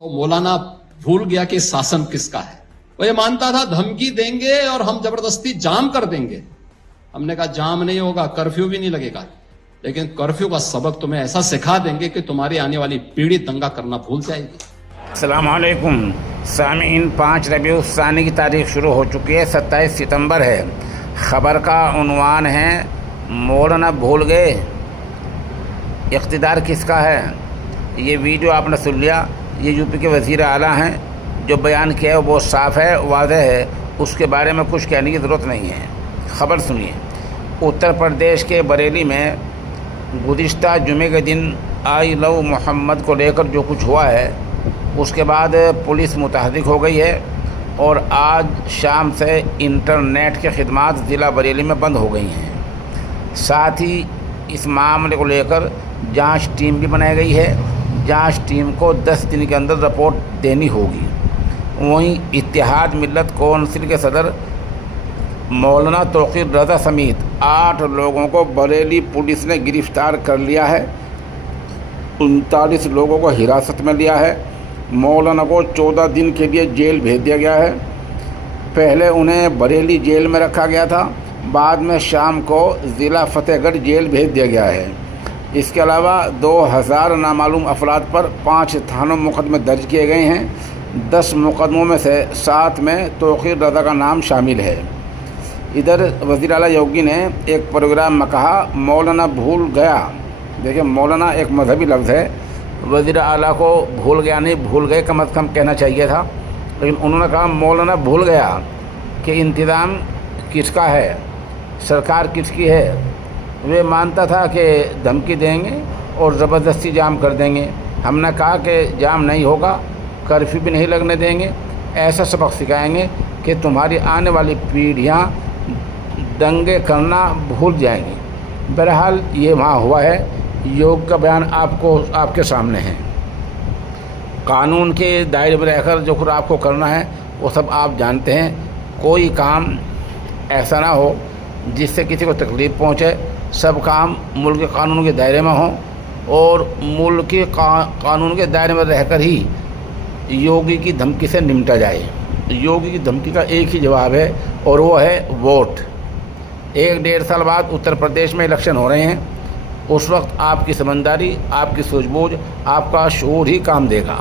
وہ مولانا بھول گیا کہ شاسن کس کا ہے. وہ یہ مانتا تھا دھمکی دیں گے اور ہم زبردستی جام کر دیں گے. ہم نے کہا جام نہیں ہوگا, کرفیو بھی نہیں لگے گا, لیکن کرفیو کا سبق تمہیں ایسا سکھا دیں گے کہ تمہاری آنے والی پیڑھی دنگا کرنا بھول جائے گی. السلام علیکم سامعین. 5 ربیع الثانی کی تاریخ شروع ہو چکی ہے, 27 ستمبر ہے. خبر کا عنوان ہے مولانا بھول گئے اقتدار کس کا ہے. یہ ویڈیو آپ نے سن لیا. یہ یو پی کے وزیر اعلیٰ ہیں. جو بیان کیا ہے وہ صاف ہے, واضح ہے, اس کے بارے میں کچھ کہنے کی ضرورت نہیں ہے. خبر سنیے. اتر پردیش کے بریلی میں گزشتہ جمعے کے دن آئی لو محمد کو لے کر جو کچھ ہوا ہے اس کے بعد پولیس متحرک ہو گئی ہے اور آج شام سے انٹرنیٹ کے خدمات ضلع بریلی میں بند ہو گئی ہیں. ساتھ ہی اس معاملے کو لے کر جانچ ٹیم بھی بنائی گئی ہے. جانچ ٹیم کو 10 دن کے اندر رپورٹ دینی ہوگی. وہیں اتحاد ملت کونسل کے صدر مولانا توقیر رضا سمیت 8 لوگوں کو بریلی پولیس نے گرفتار کر لیا ہے. 39 لوگوں کو حراست میں لیا ہے. مولانا کو 14 دن کے لیے جیل بھیج دیا گیا ہے. پہلے انہیں بریلی جیل میں رکھا گیا تھا, بعد میں شام کو ضلع فتح گڑھ جیل بھیج دیا گیا ہے. اس کے علاوہ 2000 نامعلوم افراد پر 5 تھانوں مقدمے درج کیے گئے ہیں. 10 مقدموں میں سے 7 میں توقیر رضا کا نام شامل ہے. ادھر وزیر اعلیٰ یوگی نے ایک پروگرام میں کہا مولانا بھول گیا. دیکھیں, مولانا ایک مذہبی لفظ ہے. وزیر اعلیٰ کو بھول گیا نہیں, بھول گئے کم از کم کہنا چاہیے تھا, لیکن انہوں نے کہا مولانا بھول گیا کہ انتظام کس کا ہے, سرکار کس کی ہے. وہ مانتا تھا کہ دھمکی دیں گے اور زبردستی جام کر دیں گے. ہم نے کہا کہ جام نہیں ہوگا, کرفیو بھی نہیں لگنے دیں گے, ایسا سبق سکھائیں گے کہ تمہاری آنے والی پیڑھیاں دنگے کرنا بھول جائیں گی. بہرحال یہ وہاں ہوا ہے. یوگ کا بیان آپ کے سامنے ہے. قانون کے دائرے میں رہ کر جو کچھ آپ کو کرنا ہے وہ سب آپ جانتے ہیں. کوئی کام ایسا نہ ہو جس سے کسی کو تکلیف پہنچے. سب کام ملک کے قانون کے دائرے میں ہوں اور ملک کے قانون کے دائرے میں رہ کر ہی یوگی کی دھمکی سے نمٹا جائے. یوگی کی دھمکی کا ایک ہی جواب ہے اور وہ ہے ووٹ. 1-1.5 سال بعد اتر پردیش میں الیکشن ہو رہے ہیں. اس وقت آپ کی سمجھداری, آپ کی سوجھ بوجھ, آپ کا شعور ہی کام دے گا.